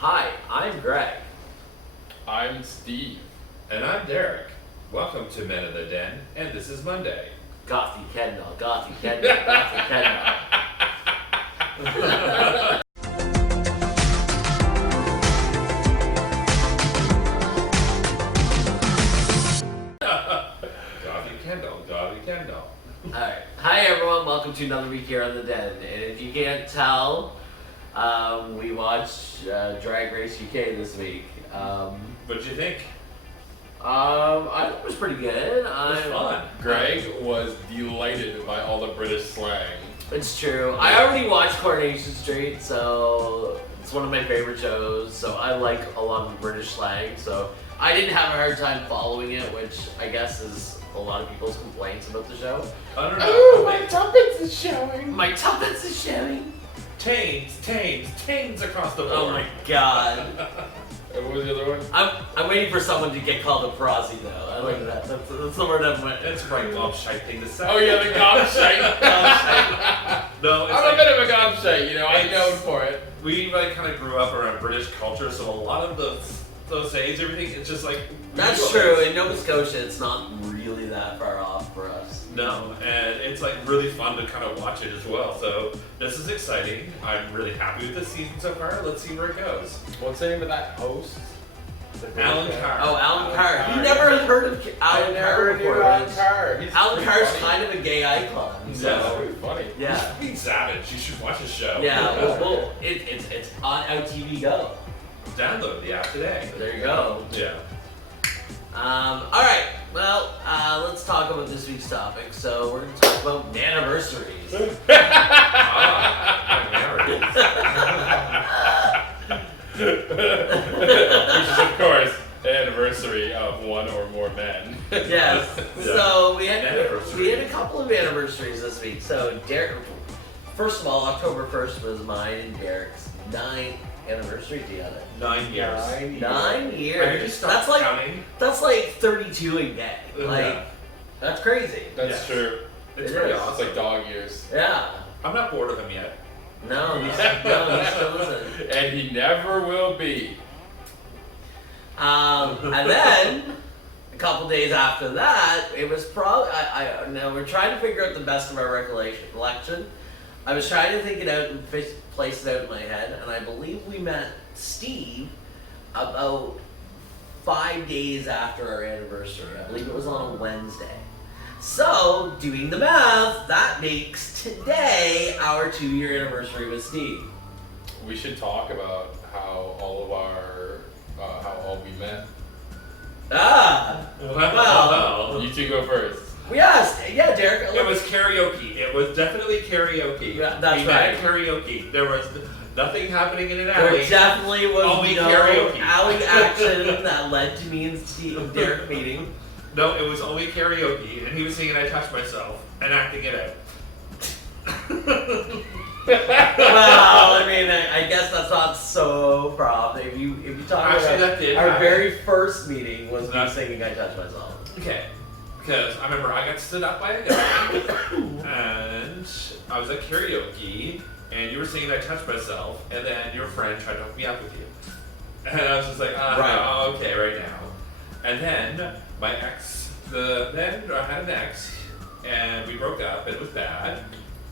Hi, I'm Greg. I'm Steve. And I'm Derek. Welcome to Men of the Den, and this is Monday. Gothy Kendall, Gothy Kendall, Gothy Kendall. Gobby Kendall. Alright. Hi everyone, welcome to another week here on the Den. And if you can't tell, we watched Drag Race UK this week. What'd you think? I think it was pretty good. It was fun. Greg was delighted by all the British slang. It's true. I already watched Coronation Street, so it's one of my favorite shows. So I like a lot of the British slang. So I didn't have a hard time following it, which I guess is a lot of people's complaints about the show. I don't know. Ooh, my tuppence is showing. My tuppence is showing. Tains across the board. Oh my god. And what was the other one? I'm waiting for someone to get called a prosy though. I like that. That's the word I'm waiting. It's a right gobshite thing to say. Oh yeah, the gobshite. No, it's I'm a bit of a gobshite, I'm known for it. We kind of grew up around British culture, so a lot of those sayings, everything, it's just like... That's true. In Nova Scotia, it's not really that far off for us. No, and it's really fun to kind of watch it as well. So this is exciting. I'm really happy with this season so far. Let's see where it goes. What's the name of that host? Alan Carr. Oh, Alan Carr. You never heard of Alan Carr before? Alan Carr. Alan Carr's kind of a gay icon. That's pretty funny. Yeah. He's being savage. You should watch his show. Yeah. Well, it's on OTV Go. Download the app today. There you go. Yeah. All right. Well, let's talk about this week's topic. So we're going to talk about anniversaries. Which is, of course, the anniversary of one or more men. Yes. Yeah. So we had a couple of anniversaries this week. So Derek, first of all, October 1st was mine and Derek's 9th anniversary together. 9 years. 9 years. I just stopped counting. That's like 32 a day. Yeah. That's crazy. That's true. It's It pretty is. awesome. It's like dog years. Yeah. I'm not bored of him yet. No, he still isn't. And he never will be. And then a couple days after that, it was probably now we're trying to figure out the best of our recollection. I was trying to think it out and place it out in my head, and I believe we met Steve about 5 days after our anniversary. I believe it was on a Wednesday. So, doing the math, that makes today our 2-year anniversary with Steve. We should talk about how all of our, how all we met. Well, You two go first. yeah, Derek. It was karaoke. It was definitely karaoke. Yeah, that's we met right. Karaoke. There was nothing happening in an There alley. definitely was Only no karaoke. alley action that led to me and Steve and Derek meeting. No, it was only karaoke, and he was singing "I Touched Myself" and acting it out. Well, I mean, I guess that's not so proud. If you talk Actually, that about did our happen. very first meeting was me That- singing "I Touched Myself." Okay, because I remember I got stood up by a guy, and I was at karaoke, and you were singing "I Touched Myself," and then your friend tried to hook me up with you, and I was just like, Right. oh, okay, right now. And then my ex, then I had an ex, and we broke up, and it was bad.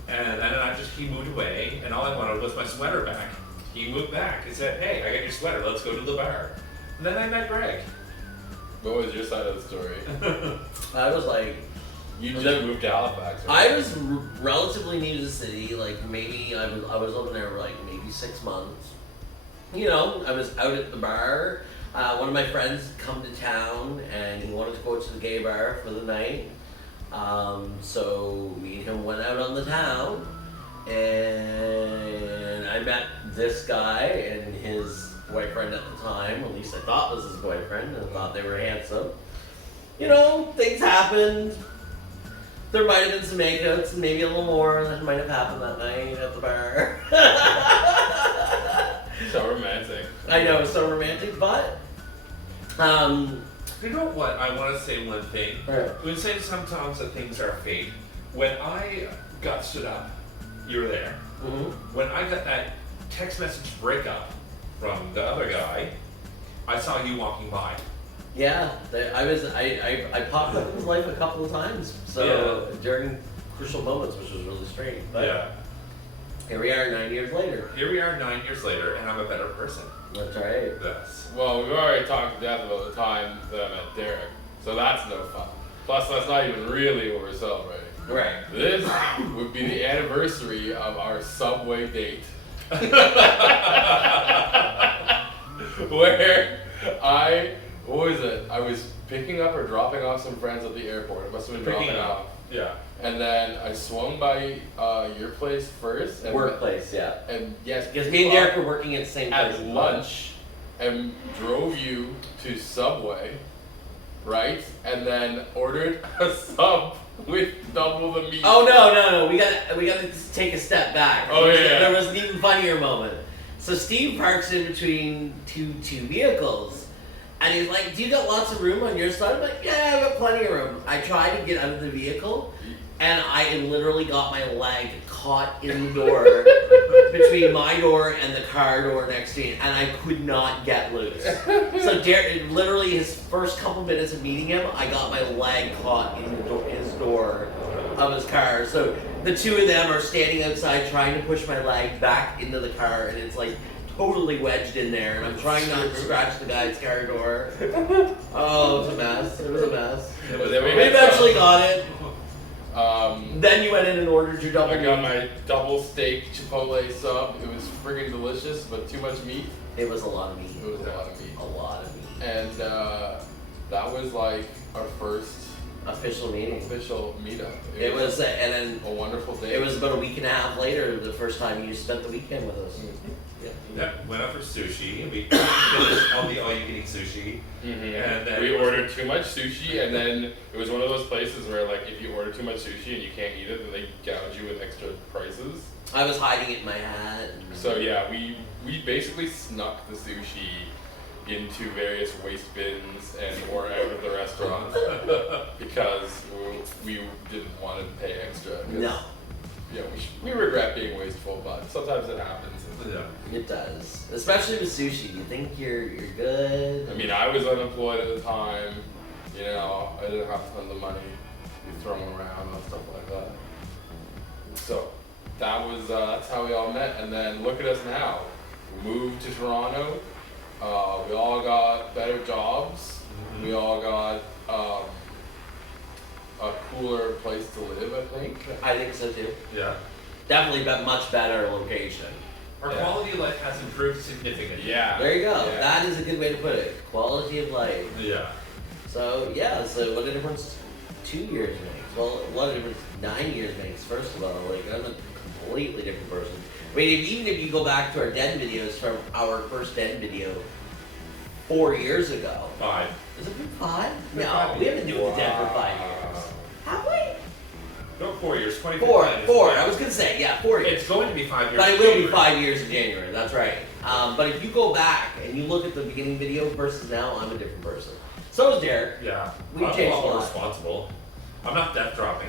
And then he moved away, and all I wanted was my sweater back. He moved back and said, "Hey, I got your sweater. Let's go to the bar." And then I met Greg. What was your side of the story? I was like, You just moved to Halifax. I was relatively new to the city. Like maybe I was living there for like maybe 6 months. You know, I was out at the bar. One of my friends come to town, and he wanted to go to the gay bar for the night. So me and him went out on the town, and I met this guy and his boyfriend at the time. At least I thought was his boyfriend, and I thought they were handsome. You know, things happened. There might have been some makeouts, and maybe a little more that might have happened that night at the bar. So romantic. I know, it's so romantic, but You know what? I want to say one thing. Right. We say sometimes that things are fate. When I got stood up, you were there. mhm. When I got that text message breakup from the other guy, I saw you walking by. Yeah, I popped up in his life a couple of times. So during crucial moments, which was really strange. But Yeah. here we are 9 years later. Here we are 9 years later, and I'm a better person. That's right. Yes. Well, we've already talked to death about the time that I met Derek, so that's no fun. Plus, that's not even really what we're celebrating. Right. This would be the anniversary of our subway date. Where what was it? I was picking up or dropping off some friends at the airport. It must have been Picking dropping up. off. Yeah. And then I swung by your place first. And Workplace, yeah. And yes, Because me and Derek were working at the same place. at lunch and drove you to Subway, right? And then ordered a sub with double the meat. Oh no! We gotta take a step back. Oh, yeah. There was an even funnier moment. So Steve parks in between two vehicles, and he's like, "Do you got lots of room on your side?" I'm like, "Yeah, I got plenty of room." I tried to get out of the vehicle, and I literally got my leg caught in the door between my door and the car door next to me, and I could not get loose. So Derek, literally his first couple minutes of meeting him, I got my leg caught in his door of his car. So the two of them are standing outside trying to push my leg back into the car, and it's like totally wedged in there, and I'm trying not to scratch the guy's car door. Oh, it was a mess. It was a mess. But then We eventually got it. Um, Then you went in and ordered your double I got meat. my double steak Chipotle sub. It was friggin' delicious, but too much meat. It was a lot of meat. It was a lot of meat. A lot of meat. And that was like our first Official meeting. official meetup. It was, and then a wonderful day. it was about a week and a half later, the first time you spent the weekend with us. Yeah. Yeah. Went out for sushi, and we finished all the all-you-can-eat sushi. And then we ordered too much sushi, and then it was one of those places where, like, if you order too much sushi and you can't eat it, then they gouge you with extra prices. I was hiding it in my hat. So yeah, we basically snuck the sushi into various waste bins and or out of the restaurant because we didn't want to pay extra. 'Cause, No, Yeah, we regret being wasteful, but sometimes it happens. Yeah. it does. Especially with sushi. You think you're good. I mean, I was unemployed at the time. You know, I didn't have tons of money to be thrown around and stuff like that. So that was that's how we all met. And then look at us now. We moved to Toronto. We all got better jobs. We all got a cooler place to live, I think. I think so too. Yeah. Definitely a much better location. Our Yeah. quality of life has improved significantly. Yeah. There you go. Yeah. That is a good way to put it. Quality of life. Yeah. So yeah, so what a difference 2 years makes. Well, what a difference 9 years makes. First of all, like I'm a completely different person. I mean, even if you go back to our den videos from our first den video 4 years ago, 5. has it been 5? Been No, 5 we haven't been doing the den for Wow. 5 years. Have we? No, 4 years. 20. 4. I was gonna say 4 years. It's going to be 5 years. But it will be 5 years in January. That's right. But if you go back and you look at the beginning video versus now, I'm a different person. So is Derek. Yeah. We've I'm changed a a lot more lot. responsible. I'm not death dropping.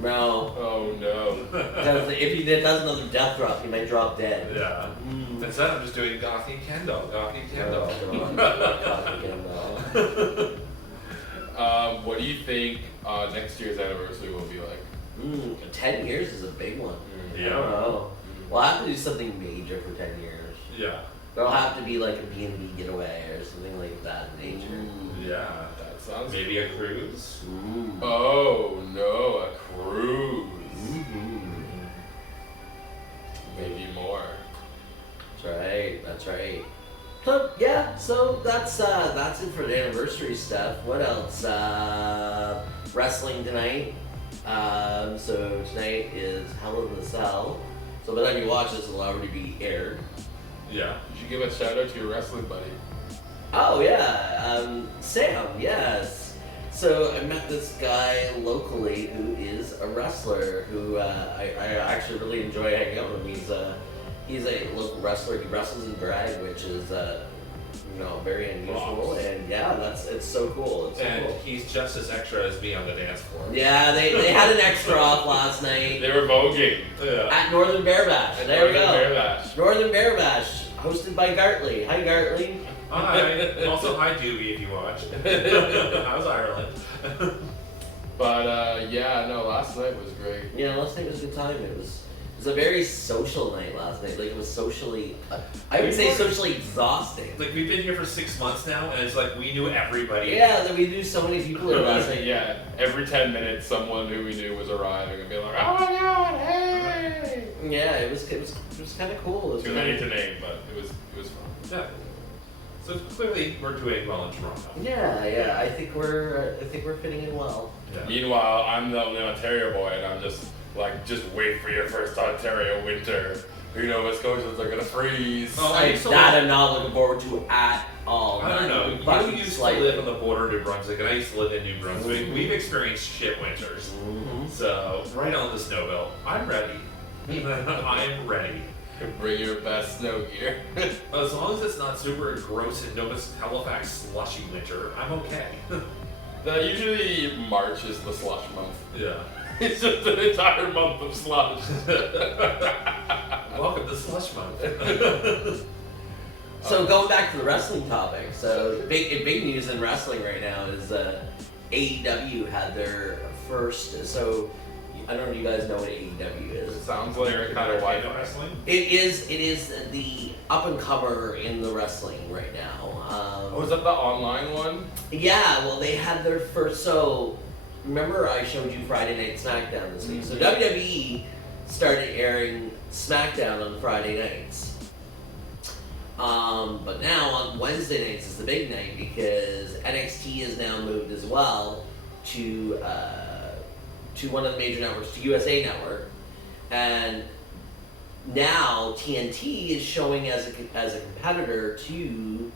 No. Oh no. Because if he does another death drop, he might drop dead. Yeah. Mm. Instead, I'm just doing Gothy Kendall. What do you think next year's anniversary will be like? 10 years is a big one. I Yeah. don't know. We'll have to do something major for 10 years. Yeah. There'll have to be like a B&B getaway or something like that in nature. Yeah. That sounds. Maybe a cruise. Mm. Oh no, a cruise. Mhm. Maybe more. That's right. That's right. So yeah, so that's it for the anniversary stuff. What else? Wrestling tonight. So tonight is Hell in the Cell. So by the time you watch this, it'll already be aired. Yeah. You should give a shout out to your wrestling buddy. Oh yeah, Sam. Yes. So I met this guy locally who is a wrestler who I actually really enjoy hanging out with him. He's a local wrestler. He wrestles in drag, which is very unusual. Props. And yeah, it's so cool. It's so And cool. he's just as extra as me on the dance floor. Yeah, they had an extra off last night They were voguing. Yeah. at Northern Bear Bash. There we Northern go. Bear Bash. Northern Bear Bash. hosted by Gartley. Hi, Gartley. Hi. Also, hi, Dewey, if you watch. How's Ireland? But yeah, no, last night was great. Yeah, last night was a good time. It was a very social night last night. Like, it was socially, I would say socially exhausting. Like, we've been here for 6 months now, and it's like we knew everybody. Yeah, that we knew so many people here last night. Yeah, every 10 minutes someone who we knew was arriving and be like, oh my god, hey! Yeah, it was kind of cool. It was Too many to name, but it was fun. Yeah. So clearly, we're doing well in Toronto. Yeah. I think we're fitting in well. Yeah. Meanwhile, I'm the only Ontario boy, and I'm just wait for your first Ontario winter. You know, West Coasters are gonna freeze. Oh, I'm not looking forward to at all. I don't know. You used to live on the border of New Brunswick, and I used to live in New Brunswick. Mm-hmm. We've experienced shit winters. Mm-hmm. So, right on the snow belt. I'm ready. I'm ready. Bring your best snow gear. As long as it's not super gross and Nova Halifax slushy winter, I'm okay. Usually March is the slush month. Yeah. It's just an entire month of slush. Welcome to slush month. So going back to the wrestling topic, so big news in wrestling right now is AEW had their first. So I don't know if you guys know what AEW It is. sounds like a kind of Wi-Fi. wrestling? It is the up and comer in the wrestling right now. Oh, is that the online one? Yeah, well, they had their first. So, remember I showed you Friday Night SmackDown this week. So WWE started airing SmackDown on Friday nights. But now on Wednesday nights is the big night because NXT is now moved as well to one of the major networks, to USA Network, and now TNT is showing as a competitor to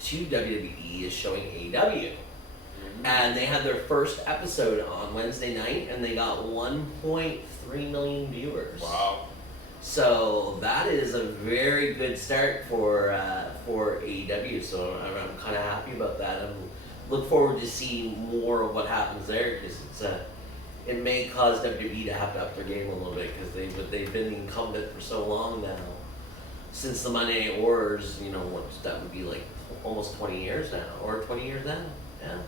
WWE is showing AEW. And they had their first episode on Wednesday night, and they got 1.3 million viewers. Wow. So that is a very good start for AEW. So I'm kind of happy about that. I'm look forward to seeing more of what happens there because it may cause WWE to have to up their game a little bit because they've been incumbent for so long now. Since the Monday Night Wars, you know, that would be like almost 20 years now, or 20 years now, yeah.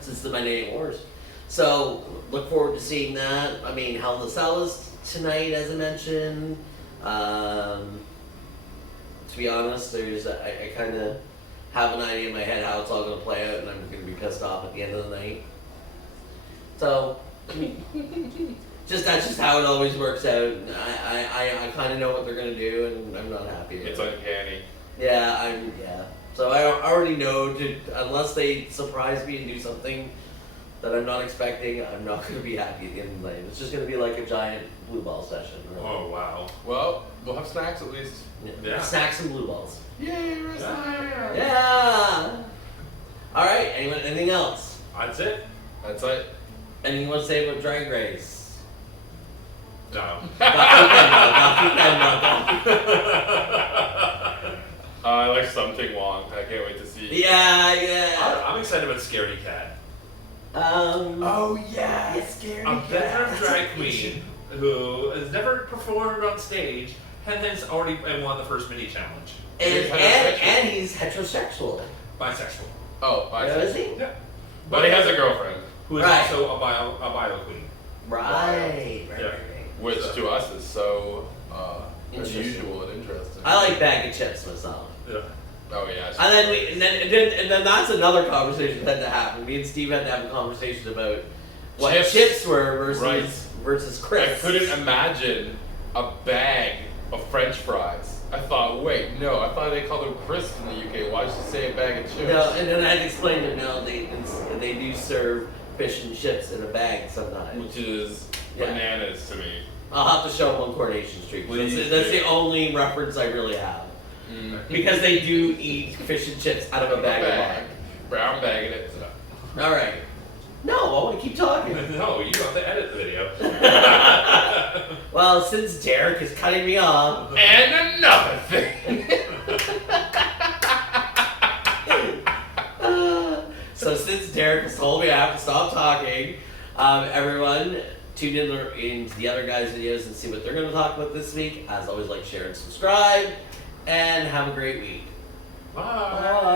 Since the Monday Night Wars. So, look forward to seeing that. I mean, Hell in a Cell is tonight, as I mentioned. To be honest, I kind of have an idea in my head how it's all going to play out, and I'm going to be pissed off at the end of the night. So, that's just how it always works out. I kind of know what they're gonna do, and I'm not happy. It's uncanny. Yeah. So I already know unless they surprise me and do something that I'm not expecting, I'm not gonna be happy at the end of the night. It's just gonna be like a giant blue ball session. Really. Oh, wow. Well, we'll have snacks at least. Yeah. Snacks and blue balls. Yay, wrestling! Yeah. All right. Anything else? That's it. That's it. Anything you want to say about Drag Race? No. I like something Wong. I can't wait to see. Yeah. I'm excited about Scaredy Cat. Oh yeah, Scaredy A veteran drag queen who has never performed on stage and has already won the first mini challenge. And he's heterosexual. Bisexual. Oh, Yeah, is he? Yeah. But he has a girlfriend, Who is Right. also a bio queen. Right. Yeah. which to us is so Interesting. unusual and interesting. I like bag of chips myself. Yeah. Oh yeah. And then that's another conversation that had to happen. Me and Steve had to have a conversation about what Chips. chips were Right. versus I crisps. couldn't imagine a bag of French fries. I thought, wait, no, I thought they called them crisps in the UK. Why should you say a bag of chips? No, and then I'd explain to him, no, they do serve fish and chips in a bag sometimes. Which is Yeah. bananas to me. I'll have to show him on Coronation Street. Please That's do. the only reference I really have. Mm. Because they do eat fish and chips out of a bag of wine. Brown bagging it. All right. No, I want to keep talking. No, you have to edit the video. Well, since Derek is cutting me off, And another thing. so since Derek has told me I have to stop talking, everyone, tune into the other guys' videos and see what they're going to talk about this week. As always, like, share, and subscribe. And have a great week. Bye. Bye.